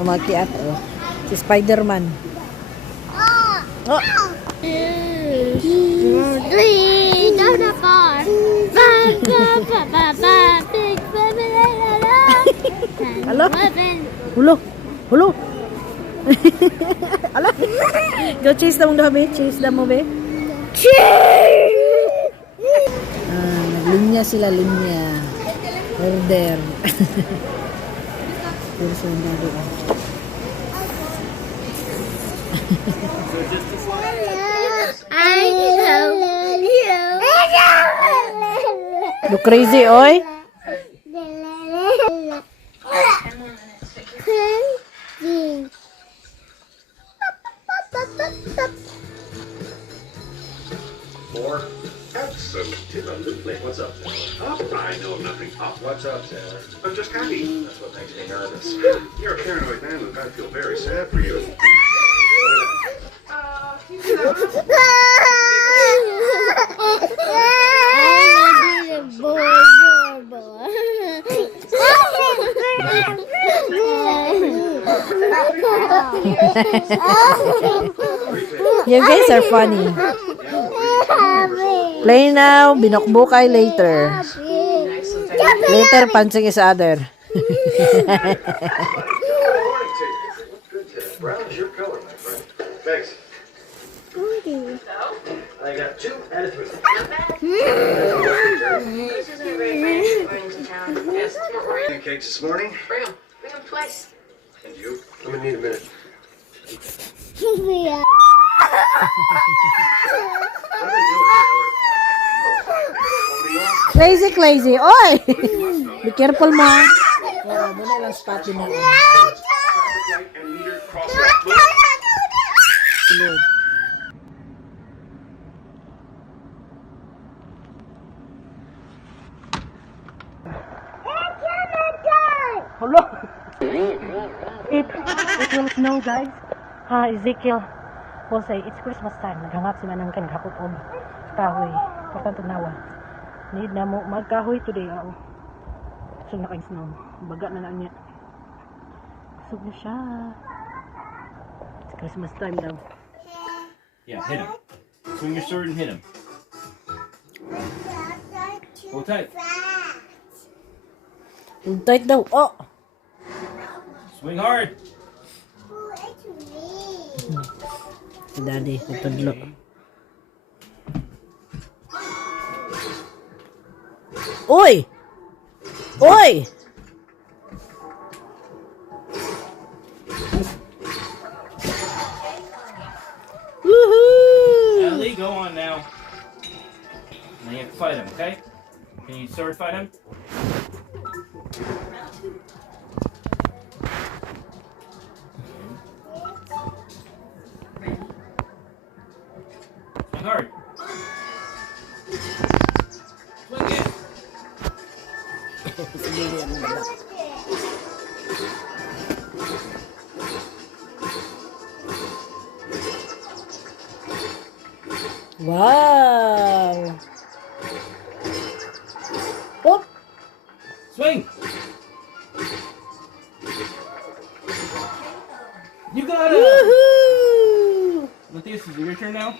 Umakyat, oh. Si Spider-Man. Oh. Halo? Hulo. Hulo. Ala. Go chase na mong gabi. Chase na mo, be. Linya sila, linya. Order. You crazy, oy? Or absolutely. What's up, Taylor? Oh, I know nothing. Oh, what's up, Taylor? I'm just happy. That's what makes me nervous. You're a paranoid man, and I feel very sad for you. You guys are funny. Play now, binukbukay later. Later, punching each other. Brown's your color, my friend. Thanks. I got 2 and a 3. This isn't a great fancy wedding in town. Yes, don't worry. Pancakes this morning. Bring them. Bring them twice. And you? I'm gonna need a minute. Crazy, crazy. Oy! Be careful, ma. Oo, muna lang spot din mo. Sunod. Hello. It will snow, guys. Ezekiel will say it's Christmas time. Naghangak si Manang kan gahapon og kahoy. Patang tanawa. Need na mo magkahoy today. So na kay snow. Baga na lang niya. Sug na siya. It's Christmas time daw. Yeah, hit him. Swing your sword and hit him. Hold tight. Tight daw. Oh. Swing hard. Si Daddy, nagtudlo. Oy! Oy! Woohoo! Ellie, go on now. Now you have to fight him, okay? Can you sword fight him? Swing hard. Swing it. Wow! Oh! Swing. You got it. Woohoo! Matthias, is it your turn now?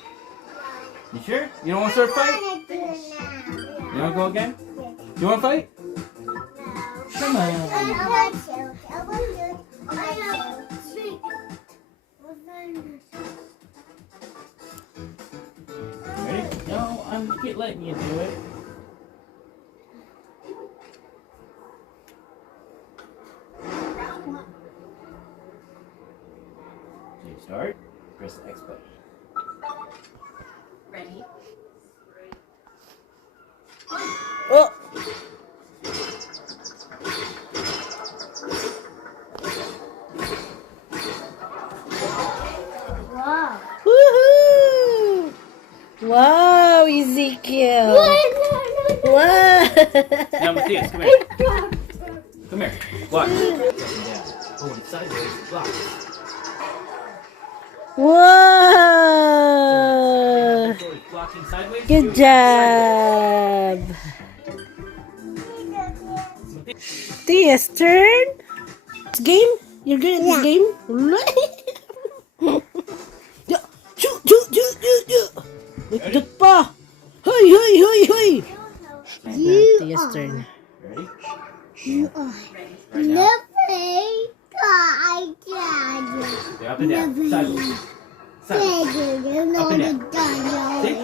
You sure? You don't want to start fight? You want to go again? You want to fight? Come on. Ready? No, I'm letting you do it. So you start, press the X button. Ready? Oh! Wow. Woohoo! Wow, Ezekiel! Wow! Now, Matthias, come here. Come here. Watch. Up and down. Going sideways. Block. Wow! Blocking sideways. Good job! Tia's turn. Game? You're good at this game? Yeah. Shoot, shoot, shoot, shoot, shoot. Ikot pa. Hoy, hoy, hoy, hoy. Tia's turn. Ready? You are Right now. nothing. I Okay, up and down. Sideways. Sideways. Up and down. See?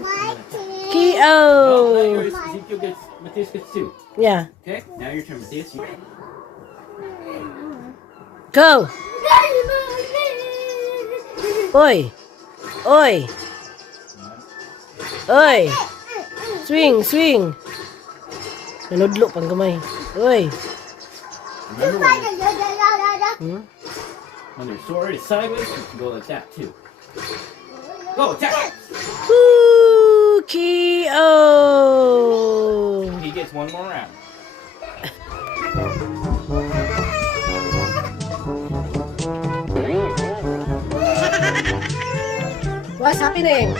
Match them. Kio. Oh, now yours. Ezekiel gets, Matthias gets 2. Yeah. Okay, now your turn, Matthias. You. Go. Oi. Oi. Oi. Swing, swing. Nanudlo pang kamay. Oi. Remember Hmm? when their sword is sideways, you can go like that too. Go, attack! Woo, Kio. He gets one more round. What's happening?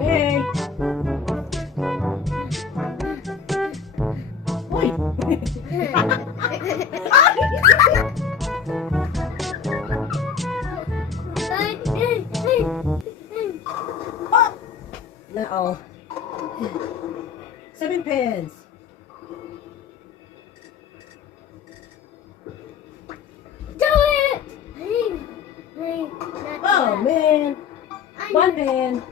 Hey. Oi. No. 7 pence. Oh man. 1 pen.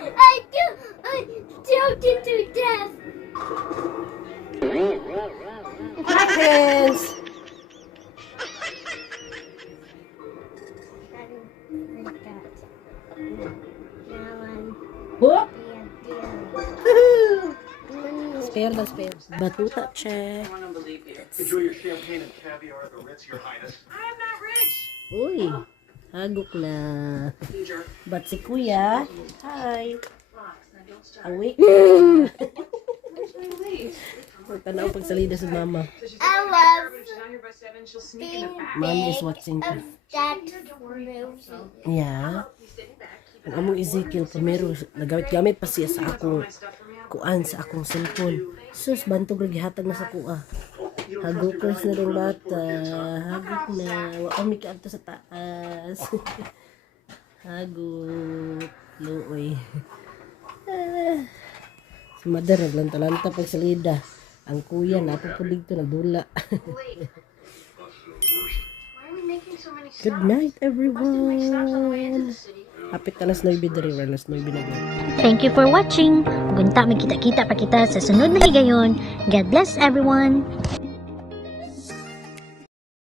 I choked him to death. 5 pence. Whoop. Spare lang, spare. Batuta check. Enjoy your champagne and caviar at the Ritz, Your Highness. I'm not rich. Uy, hagok na. But si Kuya, hi. Awake. Pagtanaw pagsalida sa mama. I love Mom is watching ka. that movie. Yeah. Ang among Ezekiel primero nagamit-gamit pa siya sa akong kuan sa akong cellphone. Sus bantog ra gihatag na sa kuha. Hagokers na rin bata. Hagok na. Wa kami kaadto sa taas. Hagok. Luoy. Si mother naglanta-lanta pag salida. Ang kuya napupulig to nagdula. Why are we making so many stops? Good night everyone. Make stops on the way into the city. Hapit alas 9 dari alas 9 na gud. Thank you for watching. Gunta magkita-kita pa kita sa sunod na higayon. God bless everyone.